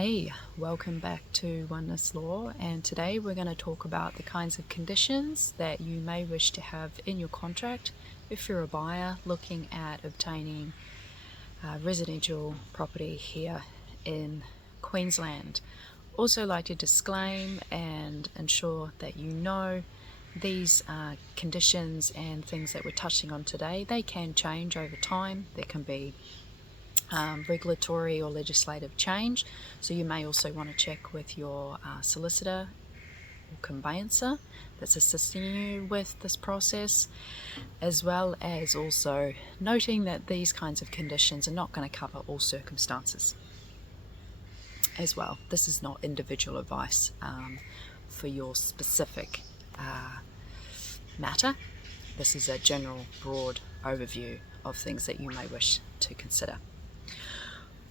Hey, welcome back to Oneness Lore, and today we're going to talk about the kinds of conditions that you may wish to have in your contract if you're a buyer looking at obtaining residential property here in Queensland. Also like to disclaim and ensure that you know these conditions and things that we're touching on today, they can change over time. There can be regulatory or legislative change, so you may also want to check with your solicitor or conveyancer that's assisting you with this process, as well as also noting that these kinds of conditions are not going to cover all circumstances as well. This is not individual advice for your specific matter. This is a general broad overview of things that you may wish to consider.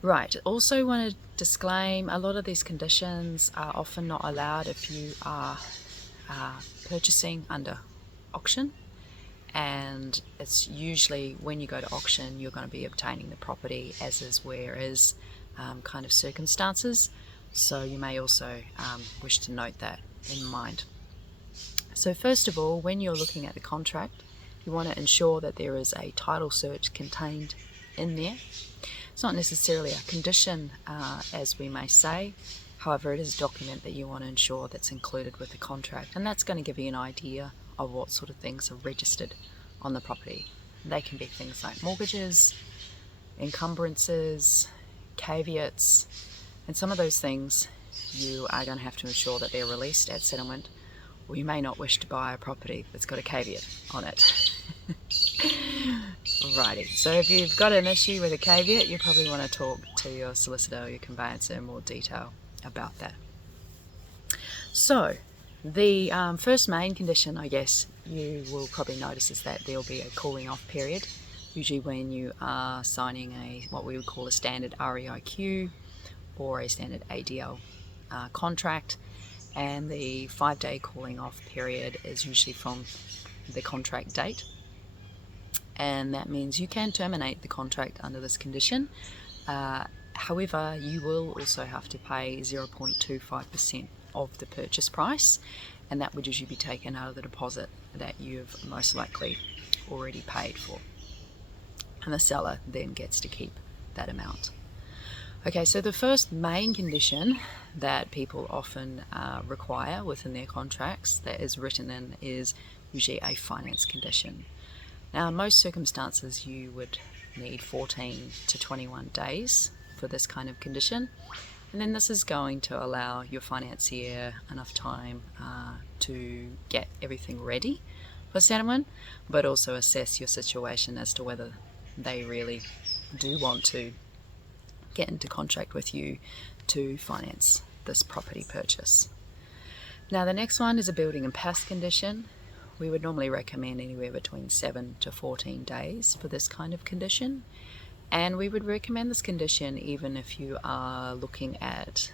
Right, also want to disclaim, a lot of these conditions are often not allowed if you are purchasing under auction, and it's usually when you go to auction you're going to be obtaining the property as is where is kind of circumstances, so you may also wish to note that in mind. So first of all, when you're looking at the contract, you want to ensure that there is a title search contained in there. It's not necessarily a condition, as we may say, however it is a document that you want to ensure that's included with the contract, and that's going to give you an idea of what sort of things are registered on the property. They can be things like mortgages, encumbrances, caveats, and some of those things you are going to have to ensure that they're released at settlement, or you may not wish to buy a property that's got a caveat on it. Alrighty, so if you've got an issue with a caveat, you probably want to talk to your solicitor or your conveyancer in more detail about that. So, the first main condition, I guess, you will probably notice is that there will be a cooling off period, usually when you are signing what we would call a standard REIQ or a standard ADL contract, and the 5-day cooling off period is usually from the contract date. And that means you can terminate the contract under this condition. However, you will also have to pay 0.25% of the purchase price, and that would usually be taken out of the deposit that you've most likely already paid for. And the seller then gets to keep that amount. Okay, so the first main condition that people often require within their contracts that is written in is usually a finance condition. Now, in most circumstances, you would need 14 to 21 days for this kind of condition, and then this is going to allow your financier enough time to get everything ready for settlement, but also assess your situation as to whether they really do want to get into contract with you to finance this property purchase. Now, the next one is a building and pest condition. We would normally recommend anywhere between 7 to 14 days for this kind of condition, and we would recommend this condition even if you are looking at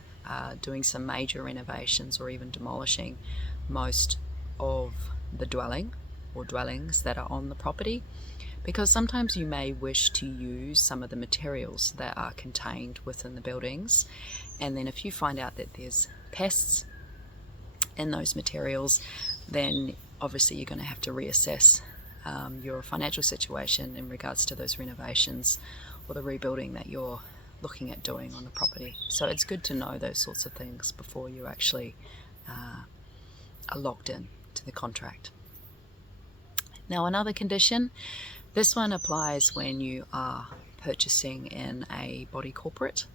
doing some major renovations or even demolishing most of the dwelling or dwellings that are on the property, because sometimes you may wish to use some of the materials that are contained within the buildings, and then if you find out that there's pests in those materials, then obviously you're going to have to reassess your financial situation in regards to those renovations or the rebuilding that you're looking at doing on the property. So it's good to know those sorts of things before you actually are locked in to the contract. Now, another condition, this one applies when you are purchasing in a body corporate,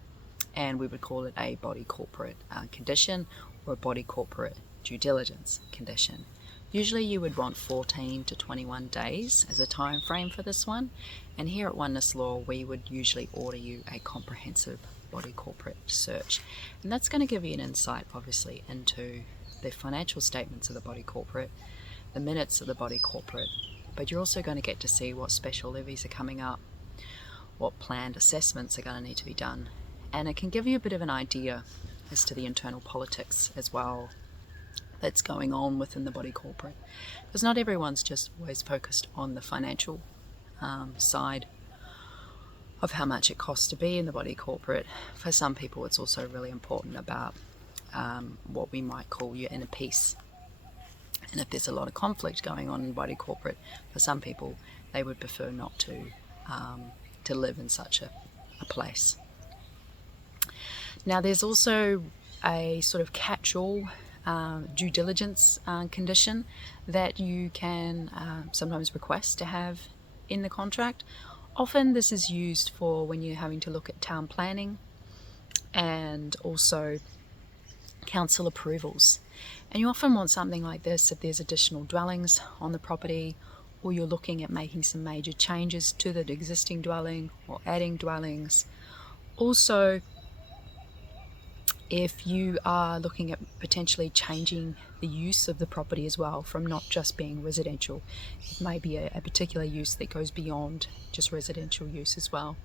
and we would call it a body corporate condition or a body corporate due diligence condition. Usually you would want 14 to 21 days as a time frame for this one, and here at Oneness Lore we would usually order you a comprehensive body corporate search, and that's going to give you an insight obviously into the financial statements of the body corporate, the minutes of the body corporate, but you're also going to get to see what special levies are coming up, what planned assessments are going to need to be done, and it can give you a bit of an idea as to the internal politics as well that's going on within the body corporate, because not everyone's just always focused on the financial side of how much it costs to be in the body corporate. For some people, it's also really important about what we might call your inner peace. And if there's a lot of conflict going on in body corporate, for some people, they would prefer not to live in such a place. Now, there's also a sort of catch-all due diligence condition that you can sometimes request to have in the contract. Often this is used for when you're having to look at town planning and also council approvals. And you often want something like this if there's additional dwellings on the property, or you're looking at making some major changes to the existing dwelling or adding dwellings. Also, if you are looking at potentially changing the use of the property as well, from not just being residential, it may be a particular use that goes beyond just residential use as well.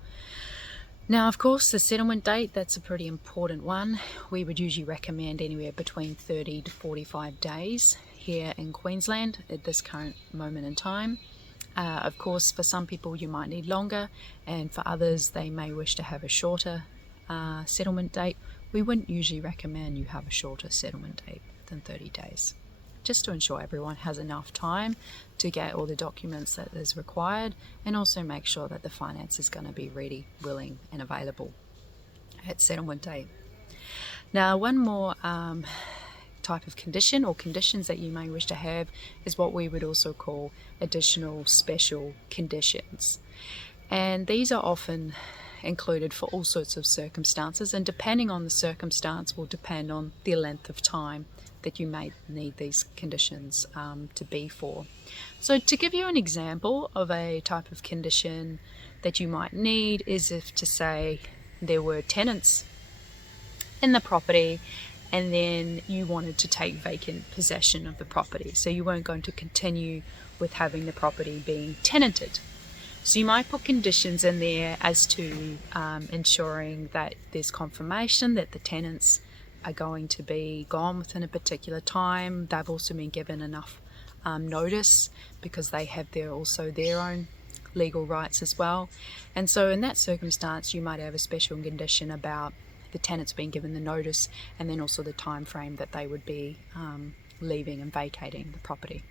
Now, of course, the settlement date, that's a pretty important one. We would usually recommend anywhere between 30 to 45 days here in Queensland at this current moment in time. Of course, for some people you might need longer, and for others they may wish to have a shorter settlement date. We wouldn't usually recommend you have a shorter settlement date than 30 days, just to ensure everyone has enough time to get all the documents that is required, and also make sure that the finance is going to be ready, willing and available at settlement date. Now, one more type of condition or conditions that you may wish to have is what we would also call additional special conditions. And these are often included for all sorts of circumstances, and depending on the circumstance will depend on the length of time that you may need these conditions to be for. So to give you an example of a type of condition that you might need is if, to say, there were tenants in the property and then you wanted to take vacant possession of the property, so you weren't going to continue with having the property being tenanted. So you might put conditions in there as to ensuring that there's confirmation that the tenants are going to be gone within a particular time. They've also been given enough notice, because they have their own legal rights as well. And so in that circumstance you might have a special condition about the tenants being given the notice, and then also the time frame that they would be leaving and vacating the property.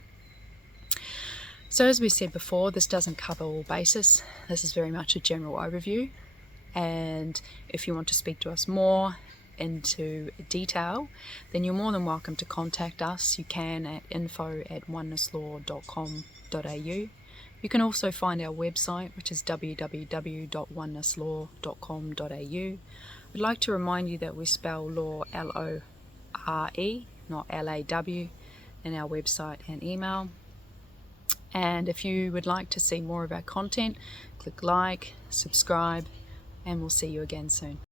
So as we said before, this doesn't cover all bases. This is very much a general overview, and if you want to speak to us more into detail, then you're more than welcome to contact us. You can at info@onenessLore.com.au. You can also find our website, which is www.onennesslore.com.au. I'd like to remind you that we spell law L-O-R-E, not L-A-W, in our website and email. And if you would like to see more of our content, click like, subscribe, and we'll see you again soon.